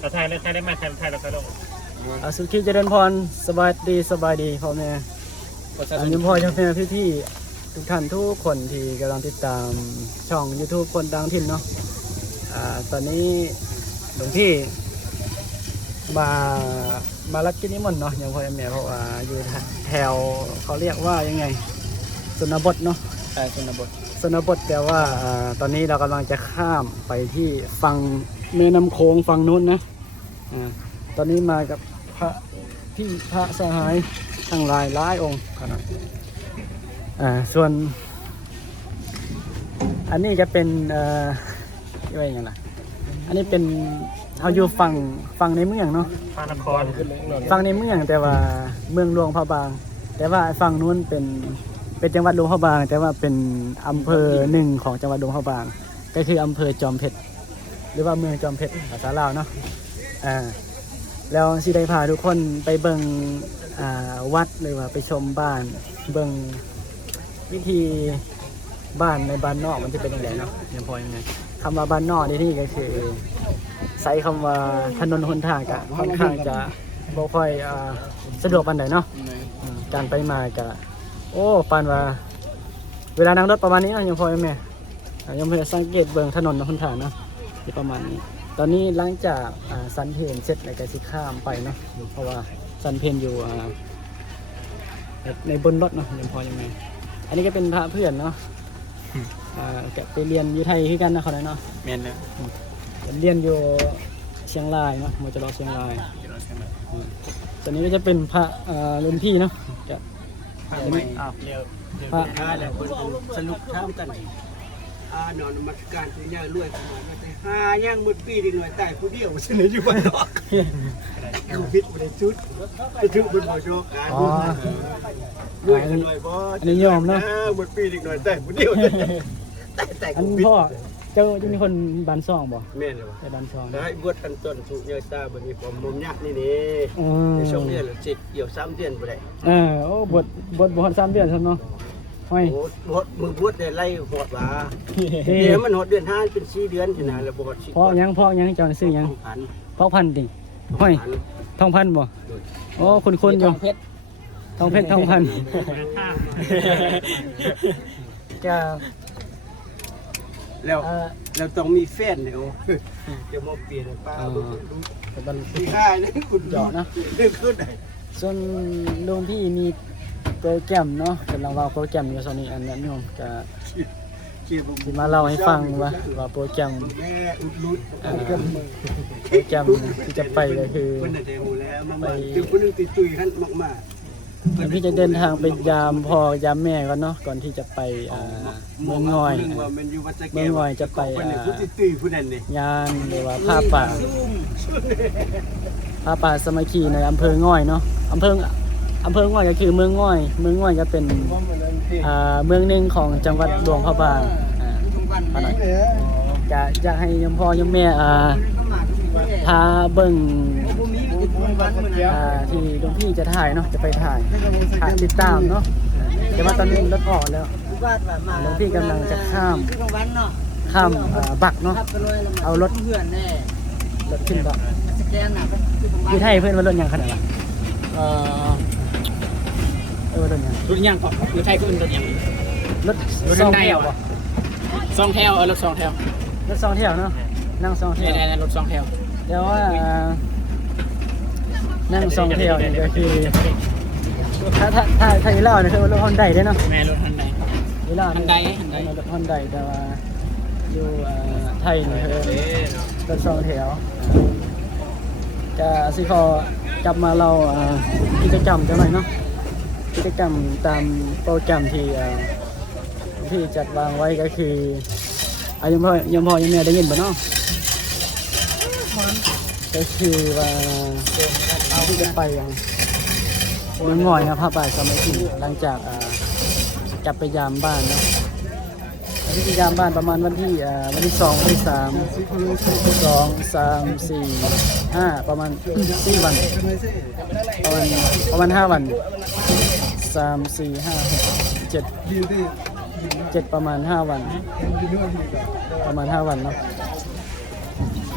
เราไทยแล้วไทยได้มาไทยเราไทยลงสุขีเจริญพรสบายดีพ่อแม่ยิมพ่อชาวแม่พี่ทุกท่านทุกคนที่กำลังติดตามช่อง YouTube คนดังถิ่นเนาะตอนนี้หลวงพี่มารับกินนิมนต์เนาะยังพ่อแม่เพราะว่าอยู่แถวเขาเรียกว่ายังไงชนบทเนาะชนบทแต่ว่าตอนนี้เรากำลังจะข้ามไปที่ฝั่งแม่น้ำโขงฝั่งนู้นนะตอนนี้มากับพระสหายทั้งหลายองค์ขนาดส่วนอันนี้จะเป็นว่าอย่างไรล่ะอันนี้เป็นเขาอยู่ฝั่งในเมืองเนาะฝั่งในเมืองแต่ว่าเมืองหลวงพระบางแต่ว่าฝั่งนู้นเป็นจังหวัดหลวงพระบางแต่ว่าเป็นอำเภอหนึ่งของจังหวัดหลวงพระบางก็คืออำเภอจอมเพชรหรือว่าเมืองจอมเพชรภาษาลาวเนาะแล้วสิได้พาทุกคนไปเบิ่งวัดหรือว่าไปชมบ้านเบิ่งวิธีบ้านในบ้านนอกมันจะเป็นยังไงเนาะยังพอยังไงคำว่าบ้านนอกนี่ก็คือใช้คำว่าถนนหนทางก็ค่อนข้างจะบ่ค่อยสะดวกปานใดเนาะการไปมาก็โอ้ปานว่าเวลานั่งรถประมาณนี้นะยังพอยังไงยังพอสังเกตเบิ่งถนนหนทางเนาะที่ประมาณนี้ตอนนี้หลังจากสันเพนเสร็จแล้วก็สิข้ามไปเนาะเพราะว่าสันเพนอยู่ในบนรถเนาะยังพอยังไงอันนี้ก็เป็นพระเพื่อนเนาะแกไปเรียนอยู่ไทยคือกันนะเขาเลยเนาะเมนเลยเรียนอยู่เชียงรายเนาะมจรเชียงรายตอนนี้ก็จะเป็นพระรุ่นพี่เนาะจะพระเรียวพระแล้วคนสนุกท่ามกันนอนมัสการคุณย่ารวยขนาดนั้นแต่5ย่างมืดปีดีหน่อยใต้ผู้เดียวเสนออยู่บ้านนอกกูพิษบ่ได้จุดไปถึงบนบ่อโชคด้วยกันหน่อยบ่อันนี้ยอมเนาะมืดปีดีหน่อยใต้ผู้เดียวแต่อันพ่อเจ้าจะมีคนบ้านซ่องบ่แม่นเลยบ่แต่บ้านซ่องได้บวชกันต้นสุเยตาบัดนี้ผมมุมยักษ์นี่ในช่วงเดือนละ7เกี่ยว3เดือนบ่ได้โอ้บวช3 เดือนซั่นเนาะโอ้มึงบวชได้ไล่หอดว่าเดี๋ยวมันหอดเดือน5เป็น4เดือนสินะแล้วบ่ฮอด10เพราะยังเจ้าซื้อยังเพราะพันติห้อยทองพันบ่โอ้คุณอยู่ทองเพชรทองพันจะแล้วต้องมีแฟนเนี่ยโอ้จะมาเปลี่ยนป้าดูที่ค่ายนี่คุณเจาะนะขึ้นไหนส่วนลุงพี่มีโปรแกรมเนาะกำลังว่าโปรแกรมอยู่ตอนนี้อันนั้นโยมจะมาเล่าให้ฟังว่าโปรแกรมที่จะไปก็คือไปพี่จะเดินทางไปยามพ่อยามแม่ก่อนเนาะก่อนที่จะไปเมืองง่อยจะไปงานหรือว่าผ้าป่าสมัคคีในอำเภอง่อยเนาะอำเภอง่อยก็คือเมืองง่อยจะเป็นเมืองหนึ่งของจังหวัดหลวงพระบางจะให้ยมพ่อยมแม่พาเบิ่งที่หลวงพี่จะถ่ายเนาะจะไปถ่ายติดตามเนาะแต่ว่าตอนนี้รถออกแล้วหลวงพี่กำลังจะข้ามบักเนาะเอารถขึ้นบักที่ไทยเพื่อนว่ารถยังขนาดไหนรถยังก่อนรถไทยก็เป็นรถยังรถ2 แถวป่ะ2 แถวรถ2 แถวเนาะนั่ง2 แถวได้รถ2 แถวแต่ว่านั่ง2 แถวเนี่ยก็คือถ้าอีเล่าเนี่ยคือรถฮอนไดได้เนาะแม่รถฮอนไดอีเล่ารถฮอนไดแต่ว่าอยู่ไทยเนี่ยรถ2 แถวจะสิขอกลับมาเรากิจกรรมจังหน่อยเนาะกิจกรรมตามโปรแกรมที่จัดวางไว้ก็คือยังพ่อยังแม่ได้ยินบ่เนาะก็คือว่าที่จะไปอย่างเมืองง่อยนะพาไปสมัยที่หลังจากกลับไปยามบ้านเนาะที่ยามบ้านประมาณวันที่2 วันที่3 2 3 4 5ประมาณ4 วันประมาณ5 วัน3 4 5 6 7ประมาณ5 วันเนาะ